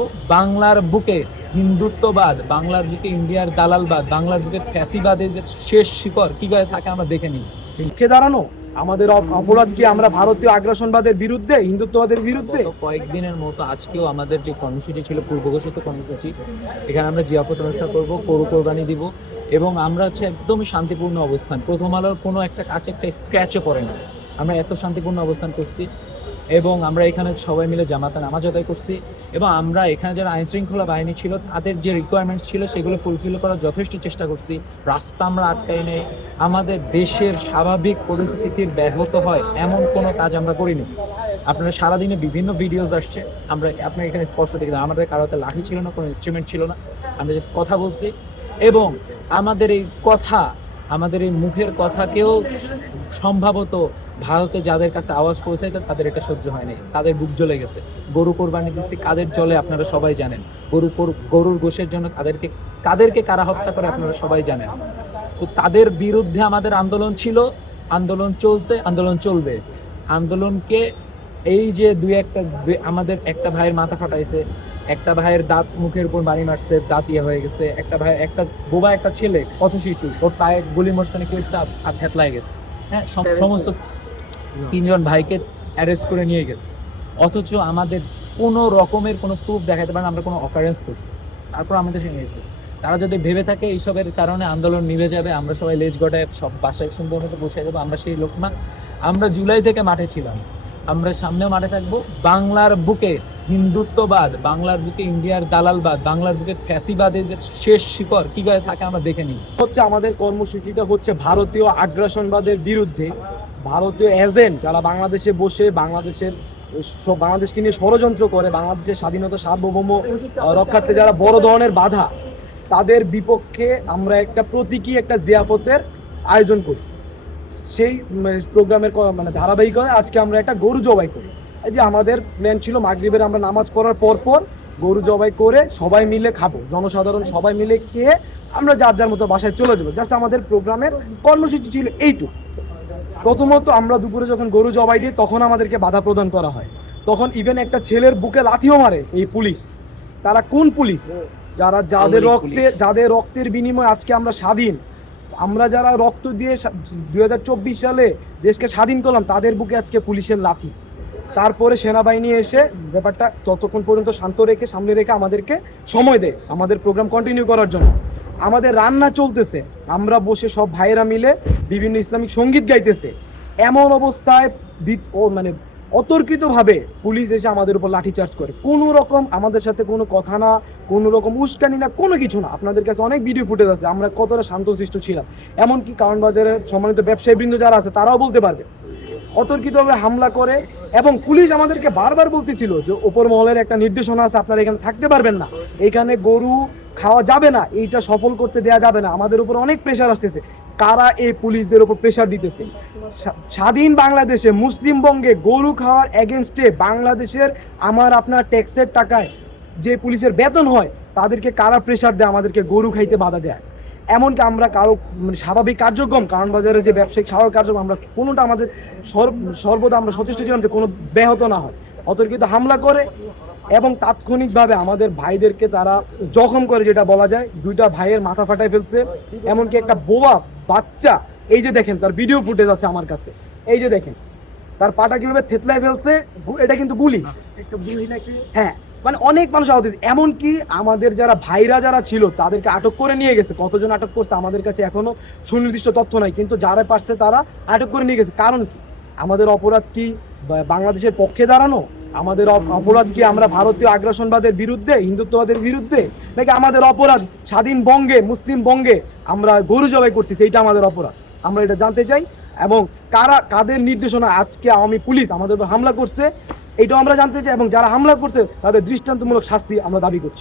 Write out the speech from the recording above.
থাকবো বাংলার বুকে হিন্দুত্ববাদ, বাংলার বুকে ইন্ডিয়ার দালালবাদ, বাংলার বুকে ফ্যাসিবাদের শেষ শিকড় কি করে থাকে আমরা দেখে নিই। পক্ষে দাঁড়ানো আমাদের অপরাধ কি? আমরা ভারতীয় আগ্রাসনবাদের বিরুদ্ধে, হিন্দুত্ববাদের বিরুদ্ধে। কয়েকদিনের মতো আজকেও আমাদের যে কর্মসূচি ছিল, পূর্ব ঘোষিত কর্মসূচি, এখানে আমরা জিয়াফত অনুষ্ঠান করবো, গরু কোরবানি দিব এবং আমরা হচ্ছে একদমই শান্তিপূর্ণ অবস্থান। প্রথম আলোর কোনো একটা কাছে একটা স্ক্র্যাচও পড়ে না, আমরা এত শান্তিপূর্ণ অবস্থান করছি এবং আমরা এখানে সবাই মিলে জামাতে নামাজ আদায় করছি এবং আমরা এখানে যারা আইনশৃঙ্খলা বাহিনী ছিল তাদের যে রিকোয়ারমেন্টস ছিল সেগুলো ফুলফিল করার যথেষ্ট চেষ্টা করছি। রাস্তা আমরা আটকাই নেই, আমাদের দেশের স্বাভাবিক পরিস্থিতির ব্যাহত হয় এমন কোনো কাজ আমরা করিনি। আপনারা সারাদিনে বিভিন্ন ভিডিওস আসছে, আমরা আপনার এখানে স্পষ্ট দেখি আমাদের কারো হাতে লাঠি ছিল না, কোনো ইনস্ট্রুমেন্ট ছিল না, আমরা জাস্ট কথা বলছি এবং আমাদের এই কথা, আমাদের এই মুখের কথাকেও সম্ভবত ভারতে যাদের কাছে আওয়াজ পৌঁছাইতে তাদের এটা সহ্য হয়নি, তাদের বুক জ্বলে গেছে। গরু কোরবানি দিচ্ছি, কাদের জলে আপনারা সবাই জানেন। গরুর গোশের জন্য কাদেরকে কারা হত্যা করে আপনারা সবাই জানেন। তো তাদের বিরুদ্ধে আমাদের আন্দোলন ছিল, আন্দোলন চলছে, আন্দোলন চলবে। আন্দোলনকে এই যে আমাদের একটা ভাইয়ের মাথা ফাটাইছে, একটা ভাইয়ের দাঁত মুখের উপর বাড়ি মারছে, দাঁত ইয়ে হয়ে গেছে, একটা ভাইয়ের একটা ছেলে পথ শিশু, ওর পায়ে গুলি মরছে নাকি আর থেতলায় গেছে। হ্যাঁ, সমস্ত 3জন ভাইকে অ্যারেস্ট করে নিয়ে গেছে, অথচ আমাদের কোনো রকমের কোনো প্রুফ দেখাতে পারে না আমরা কোনো অকারেন্স করছি, তারপর আমাদের নিয়ে এসেছে। তারা যদি ভেবে থাকে এইসবের কারণে আন্দোলন নিভে যাবে, আমরা সবাই লেজ গটায় সব বাসায় সুন্দর মতো পৌঁছে যাবো, আমরা সেই লোক না। আমরা জুলাই থেকে মাঠে ছিলাম, আমরা সামনেও মাঠে থাকবো। বাংলার বুকে হিন্দুত্ববাদ, বাংলার বুকে ইন্ডিয়ার দালালবাদ, বাংলার বুকে ফ্যাসিবাদের শেষ শিকড় কি করে থাকে আমরা দেখে নিই। আমাদের কর্মসূচিটা হচ্ছে ভারতীয় আগ্রাসনবাদের বিরুদ্ধে। ভারতীয় এজেন্ট যারা বাংলাদেশে বসে বাংলাদেশকে নিয়ে ষড়যন্ত্র করে, বাংলাদেশের স্বাধীনতা সার্বভৌম রক্ষার্থে যারা বড় ধরনের বাধা, তাদের বিপক্ষে আমরা একটা প্রতীকী একটা জিয়াফতের আয়োজন করি। সেই প্রোগ্রামের ধারাবাহিকতায় আজকে আমরা একটা গরু জবাই করি। এই যে আমাদের প্ল্যান ছিল মাগরিবের আমরা নামাজ পড়ার পর গরু জবাই করে সবাই মিলে খাবো, জনসাধারণ সবাই মিলে খেয়ে আমরা যার যার মতো বাসায় চলে যাবো। জাস্ট আমাদের প্রোগ্রামের কর্মসূচি ছিল এইটুকু। প্রথমত আমরা দুপুরে যখন গরু জবাই দিই তখন আমাদেরকে বাধা প্রদান করা হয়, তখন ইভেন একটা ছেলের বুকে লাথিও মারে এই পুলিশ। তারা কোন পুলিশ? যাদের রক্তের বিনিময়ে আজকে আমরা স্বাধীন, আমরা যারা রক্ত দিয়ে 2024 সালে দেশকে স্বাধীন করলাম, তাদের বুকে আজকে পুলিশের লাথি। তারপরে সেনাবাহিনী এসে ব্যাপারটা ততক্ষণ পর্যন্ত শান্ত রেখে সামনে রেখে আমাদেরকে সময় দেয় আমাদের প্রোগ্রাম কন্টিনিউ করার জন্য। আমাদের রান্না চলতেছে, আমরা বসে সব ভাইয়েরা মিলে বিভিন্ন ইসলামিক সঙ্গীত গাইতেছে, এমন অবস্থায় অতর্কিতভাবে পুলিশ এসে আমাদের উপর লাঠিচার্জ করে। কোনো রকম আমাদের সাথে কোনো কথা না, কোনো রকম উস্কানি না, কোনো কিছু না। আপনাদের কাছে অনেক ভিডিও ফুটেজ আছে আমরা কতটা শান্তশিষ্ট ছিলাম, এমনকি কারণ বাজারের সম্মানিত ব্যবসায়ীবৃন্দ যারা আছে তারাও বলতে পারবে। অতর্কিতভাবে হামলা করে এবং পুলিশ আমাদেরকে বারবার বলতেছিল যে ওপর মহলের একটা নির্দেশনা আছে, আপনারা এখানে থাকতে পারবেন না, এখানে গরু খাওয়া যাবে না, এইটা সফল করতে দেয়া যাবে না। আমাদের উপর অনেক প্রেশার আসতেছে। কারা এই পুলিশদের উপর প্রেশার দিতেছে? স্বাধীন বাংলাদেশে মুসলিম বঙ্গে গরু খাওয়ার এগেনস্টে বাংলাদেশের আপনার ট্যাক্সের টাকায় যে পুলিশের বেতন হয় তাদেরকে কারা প্রেশার দেয় আমাদেরকে গরু খাইতে বাধা দেয়? এমনকি আমরা কারো স্বাভাবিক কার্যক্রম, কারণ বাজারের যে ব্যবসায়িক স্বাভাবিক কার্যক্রম, আমরা কোনোটা আমাদের সর্বদা আমরা সচেষ্ট ছিলাম যে কোনো ব্যাহত না হয়। অতর্কিত হামলা করে এবং তাৎক্ষণিকভাবে আমাদের ভাইদেরকে তারা জখম করে, যেটা বলা যায় 2টা ভাইয়ের মাথা ফাটাই ফেলছে। এমনকি একটা বোবা বাচ্চা, এই যে দেখেন তার ভিডিও ফুটেজ আছে আমার কাছে, এই যে দেখেন তার পাটা কিভাবে থেতলাই ফেলছে, এটা কিন্তু গুলি। হ্যাঁ, অনেক মানুষ আহত হয়েছে। এমনকি আমাদের যারা ভাইরা যারা ছিল তাদেরকে আটক করে নিয়ে গেছে। কতজন আটক করছে আমাদের কাছে এখনো সুনির্দিষ্ট তথ্য নাই, কিন্তু যারা পারছে তারা আটক করে নিয়ে গেছে। কারণ কি? আমাদের অপরাধ কি বাংলাদেশের পক্ষে দাঁড়ানো? আমাদের অপরাধ কি আমরা ভারতীয় আগ্রাসনবাদের বিরুদ্ধে, হিন্দুত্ববাদের বিরুদ্ধে? নাকি আমাদের অপরাধ স্বাধীন বঙ্গে, মুসলিম বঙ্গে আমরা গরু জবাই করতেছি, এইটা আমাদের অপরাধ? আমরা এটা জানতে চাই। এবং কাদের নির্দেশনা আজকে আওয়ামী পুলিশ আমাদের উপর হামলা করছে, এইটাও আমরা জানতে চাই। এবং যারা হামলা করছে তাদের দৃষ্টান্তমূলক শাস্তি আমরা দাবি করছি।